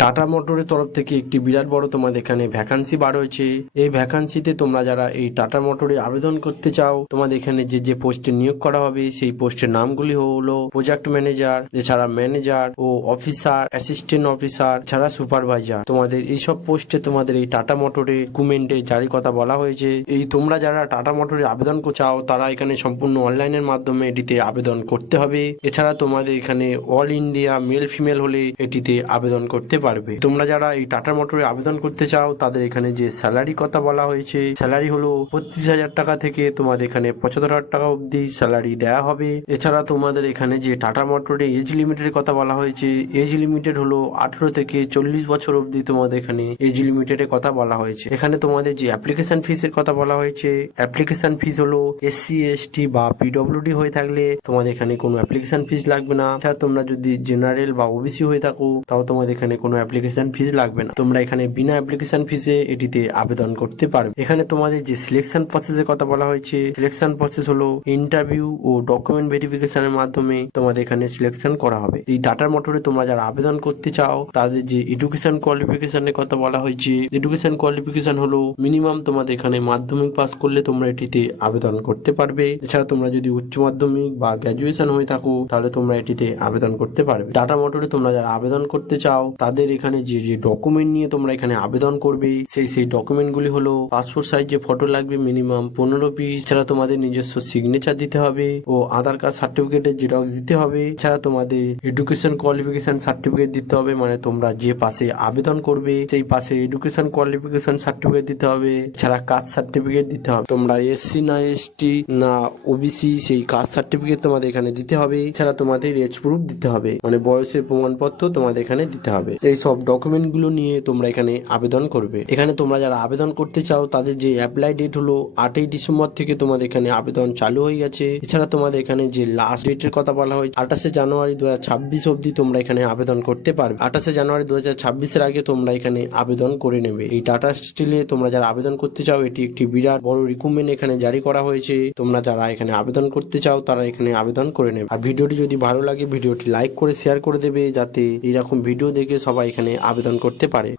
Tata মোটরের তরফ থেকে একটি বিরাট বড় তোমাদের এখানে ভ্যাকান্সি বার হয়েছে। এই ভ্যাকান্সিতে তোমরা যারা এই টাটা মোটরে আবেদন করতে চাও, তোমাদের এখানে যে পোস্টে নিয়োগ করা হবে সেই পোস্টের নামগুলি হলো প্রজেক্ট ম্যানেজার, এছাড়া ম্যানেজার ও অফিসার, অ্যাসিস্ট্যান্ট অফিসার, ছাড়া সুপারভাইজার। তোমাদের এইসব পোস্টে তোমাদের এই টাটা মোটরে রিক্রুটমেন্টে জারি কথা বলা হয়েছে। এই তোমরা যারা টাটা মোটরে আবেদন চাও তারা এখানে সম্পূর্ণ অনলাইনের মাধ্যমে এটিতে আবেদন করতে হবে। এছাড়া তোমাদের এখানে অল ইন্ডিয়া মেল ফিমেল হলে এটিতে আবেদন করতে পারবে। তোমরা যারা এই টাটা মোটরে আবেদন করতে চাও তাদের এখানে যে স্যালারি কথা বলা হয়েছে, স্যালারি হলো ৩৫,০০০ টাকা থেকে তোমাদের এখানে ৭৫,০০০ টাকা অবধি স্যালারি দেওয়া হবে। এছাড়া তোমাদের এখানে যে টাটা মোটরে এজ লিমিটের কথা বলা হয়েছে, এজ লিমিটেড হলো ১৮ থেকে ৪০ বছর অবধি তোমাদের এখানে এজ লিমিটেডের কথা বলা হয়েছে। এখানে তোমাদের যে অ্যাপ্লিকেশন ফিসের কথা বলা হয়েছে, অ্যাপ্লিকেশন ফিস হলো SC ST বা PWD হয়ে থাকলে তোমাদের এখানে কোনো অ্যাপ্লিকেশন ফিস লাগবে না। এছাড়া তোমরা যদি জেনারেল বা OBC হয়ে থাকো তাও তোমাদের এখানে কোনো অ্যাপ্লিকেশন ফিস লাগবে না। তোমরা এখানে বিনা অ্যাপ্লিকেশন ফিসে এটিতে আবেদন করতে পারবে। এখানে তোমাদের যে সিলেকশন প্রসেসের কথা বলা হয়েছে, সিলেকশন প্রসেস হলো ইন্টারভিউ ও ডকুমেন্ট ভেরিফিকেশনের মাধ্যমে তোমাদের এখানে সিলেকশন করা হবে। এই টাটা মোটরে তোমরা যারা আবেদন করতে চাও তাদের যে এডুকেশন কোয়ালিফিকেশনের কথা বলা হয়েছে, এডুকেশন কোয়ালিফিকেশন হলো মিনিমাম তোমাদের এখানে মাধ্যমিক পাস করলে তোমরা এটিতে আবেদন করতে পারবে। এছাড়া তোমরা যদি উচ্চ মাধ্যমিক বা গ্র্যাজুয়েশন হয়ে থাকো তাহলে তোমরা এটিতে আবেদন করতে পারবে। টাটা মোটরে তোমরা যারা আবেদন করতে চাও তাদের এখানে যে ডকুমেন্ট নিয়ে তোমরা এখানে আবেদন করবে সেই ডকুমেন্ট গুলি হলো পাসপোর্ট সাইজে ফটো লাগবে মিনিমাম 15 পিস। এছাড়া তোমাদের নিজস্ব সিগনেচার দিতে হবে ও আধার কার্ড সার্টিফিকেটের জেরক্স দিতে হবে। এছাড়া তোমাদের এডুকেশন কোয়ালিফিকেশন সার্টিফিকেট দিতে হবে, মানে তোমরা যে পাশে আবেদন করবে সেই পাশে এডুকেশন কোয়ালিফিকেশন সার্টিফিকেট দিতে হবে। এছাড়া কাস্ট সার্টিফিকেট দিতে হবে, তোমরা SC না ST না OBC সেই কাস্ট সার্টিফিকেট তোমাদের এখানে দিতে হবে। এছাড়া তোমাদের এজ প্রুফ দিতে হবে, মানে বয়সের প্রমাণপত্র তোমাদের এখানে দিতে হবে। এই সব ডকুমেন্ট গুলো নিয়ে তোমরা এখানে আবেদন করবে। এখানে তোমরা যারা আবেদন করতে চাও তাদের যে অ্যাপ্লাই ডেট হলো 8ই ডিসেম্বর থেকে তোমাদের এখানে আবেদন চালু হয়ে গেছে। এছাড়া তোমাদের এখানে যে লাস্ট ডেটের কথা বলা হয় 28শে জানুয়ারি 2026 অবধি তোমরা এখানে আবেদন করতে পারবে। 28শে জানুয়ারি 2026-এর আগে তোমরা এখানে আবেদন করে নেবে। এই টাটা স্টিলে তোমরা যারা আবেদন করতে চাও এটি একটি বিরাট বড় রিক্রুটমেন্ট এখানে জারি করা হয়েছে। তোমরা যারা এখানে আবেদন করতে চাও তারা এখানে আবেদন করে নেবে। আর ভিডিওটি যদি ভালো লাগে ভিডিওটি লাইক করে শেয়ার করে দেবে যাতে এরকম ভিডিও দেখে সবাই এখানে আবেদন করতে পারে।